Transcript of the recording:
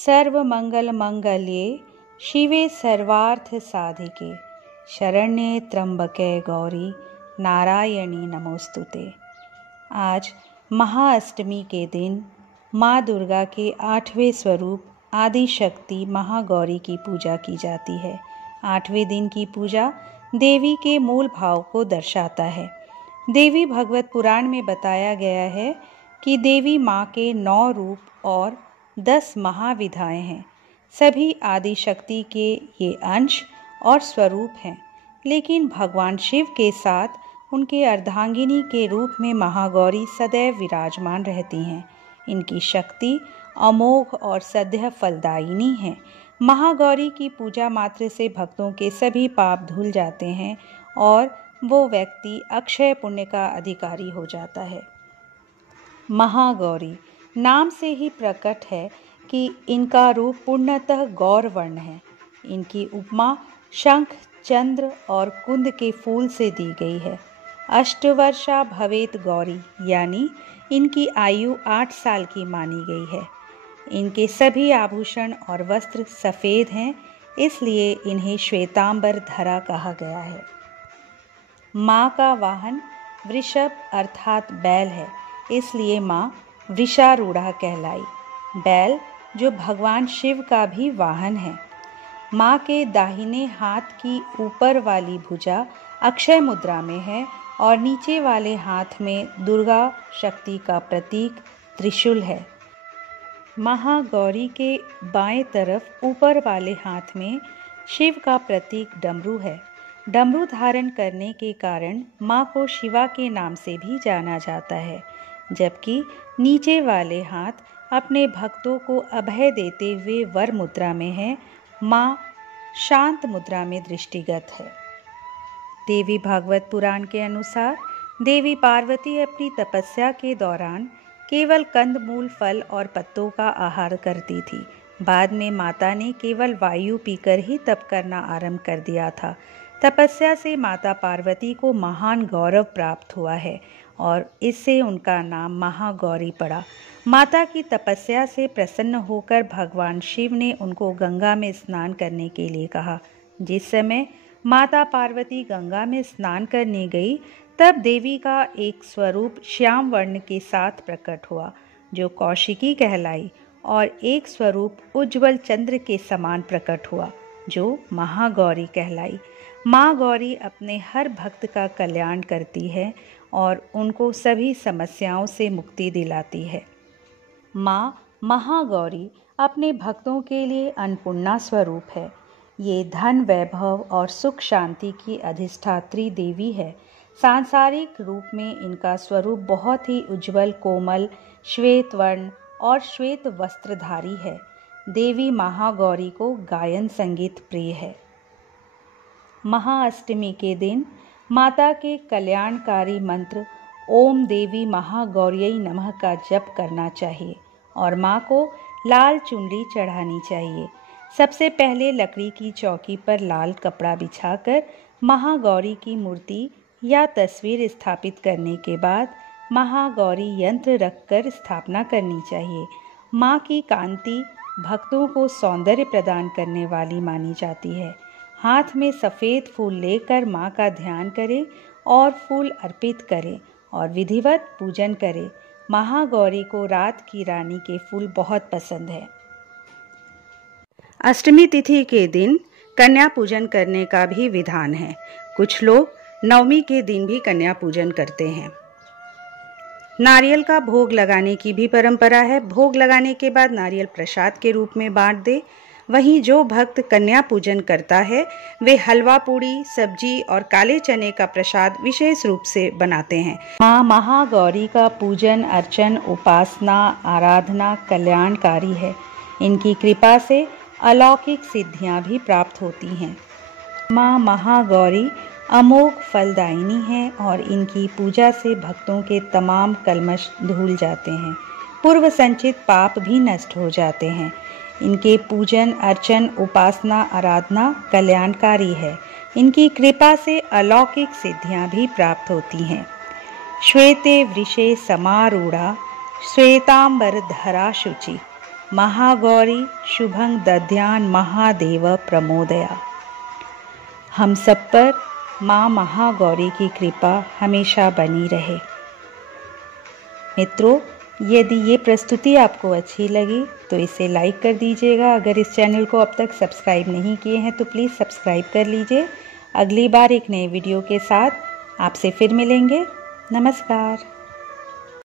सर्वमंगलमांगल्ये शिवे सर्वार्थसाधिके शरण्ये त्र्यंबके गौरी नारायणी नमोस्तुते। आज महाअष्टमी के दिन माँ दुर्गा के 8वें स्वरूप आदि शक्ति महागौरी की पूजा की जाती है। 8वें दिन की पूजा देवी के मूल भाव को दर्शाता है। देवी भागवत पुराण में बताया गया है कि देवी माँ के 9 रूप और 10 महाविधाएं हैं। सभी आदि शक्ति के ये अंश और स्वरूप हैं, लेकिन भगवान शिव के साथ उनके अर्धांगिनी के रूप में महागौरी सदैव विराजमान रहती हैं। इनकी शक्ति अमोघ और सदैव फलदायिनी है। महागौरी की पूजा मात्र से भक्तों के सभी पाप धुल जाते हैं और वो व्यक्ति अक्षय पुण्य का अधिकारी हो जाता है। महागौरी नाम से ही प्रकट है कि इनका रूप पूर्णतः गौर वर्ण है। इनकी उपमा शंख, चंद्र और कुंद के फूल से दी गई है। अष्टवर्षा भवेत गौरी, यानी इनकी आयु 8 साल की मानी गई है। इनके सभी आभूषण और वस्त्र सफ़ेद हैं, इसलिए इन्हें श्वेतांबर धरा कहा गया है। माँ का वाहन वृषभ अर्थात बैल है, इसलिए माँ वृषारूढ़ा कहलाई। बैल जो भगवान शिव का भी वाहन है। माँ के दाहिने हाथ की ऊपर वाली भुजा अक्षय मुद्रा में है और नीचे वाले हाथ में दुर्गा शक्ति का प्रतीक त्रिशूल है। महागौरी के बाएं तरफ ऊपर वाले हाथ में शिव का प्रतीक डमरू है। डमरू धारण करने के कारण माँ को शिवा के नाम से भी जाना जाता है, जबकि नीचे वाले हाथ अपने भक्तों को अभय देते हुए वर मुद्रा में है। माँ शांत मुद्रा में दृष्टिगत है। देवी भागवत पुराण के अनुसार देवी पार्वती अपनी तपस्या के दौरान केवल कंदमूल, फल और पत्तों का आहार करती थी। बाद में माता ने केवल वायु पीकर ही तप करना आरंभ कर दिया था। तपस्या से माता पार्वती को महान गौरव प्राप्त हुआ है और इससे उनका नाम महागौरी पड़ा। माता की तपस्या से प्रसन्न होकर भगवान शिव ने उनको गंगा में स्नान करने के लिए कहा। जिस समय माता पार्वती गंगा में स्नान करने गई, तब देवी का एक स्वरूप श्याम वर्ण के साथ प्रकट हुआ, जो कौशिकी कहलाई, और एक स्वरूप उज्ज्वल चंद्र के समान प्रकट हुआ, जो महागौरी कहलाई। माँ गौरी अपने हर भक्त का कल्याण करती है और उनको सभी समस्याओं से मुक्ति दिलाती है। माँ महागौरी अपने भक्तों के लिए अन्नपूर्णा स्वरूप है। ये धन, वैभव और सुख शांति की अधिष्ठात्री देवी है। सांसारिक रूप में इनका स्वरूप बहुत ही उज्ज्वल, कोमल, श्वेत वर्ण और श्वेत वस्त्रधारी है। देवी महागौरी को गायन संगीत प्रिय है। महाअष्टमी के दिन माता के कल्याणकारी मंत्र ओम देवी महागौर्यै नमः का जप करना चाहिए और माँ को लाल चुनरी चढ़ानी चाहिए। सबसे पहले लकड़ी की चौकी पर लाल कपड़ा बिछाकर महागौरी की मूर्ति या तस्वीर स्थापित करने के बाद महागौरी यंत्र रखकर स्थापना करनी चाहिए। माँ की कांति भक्तों को सौंदर्य प्रदान करने वाली मानी जाती है। हाथ में सफ़ेद फूल लेकर माँ का ध्यान करें और फूल अर्पित करें और विधिवत पूजन करें। महागौरी को रात की रानी के फूल बहुत पसंद है। अष्टमी तिथि के दिन कन्या पूजन करने का भी विधान है। कुछ लोग नवमी के दिन भी कन्या पूजन करते हैं। नारियल का भोग लगाने की भी परंपरा है। भोग लगाने के बाद नारियल प्रसाद के रूप में बांट दे। वहीं जो भक्त कन्या पूजन करता है, वे हलवा पूड़ी, सब्जी और काले चने का प्रसाद विशेष रूप से बनाते हैं। माँ महागौरी का पूजन, अर्चन, उपासना, आराधना कल्याणकारी है। इनकी कृपा से अलौकिक सिद्धियां भी प्राप्त होती हैं। माँ महागौरी अमोघ फलदायिनी है और इनकी पूजा से भक्तों के तमाम कल्मश धुल जाते हैं। पूर्व संचित पाप भी नष्ट हो जाते हैं। इनके पूजन, अर्चन, उपासना, आराधना कल्याणकारी है। इनकी कृपा से अलौकिक सिद्धियां भी प्राप्त होती हैं। श्वेते वृषे समारूढ़ा श्वेतांबर धरा शुचि महागौरी शुभं दद्यान महादेव प्रमोदया। हम सब पर माँ महागौरी की कृपा हमेशा बनी रहे। मित्रों, यदि ये प्रस्तुति आपको अच्छी लगी तो इसे लाइक कर दीजिएगा। अगर इस चैनल को अब तक सब्सक्राइब नहीं किए हैं तो प्लीज़ सब्सक्राइब कर लीजिए। अगली बार एक नए वीडियो के साथ आपसे फिर मिलेंगे। नमस्कार।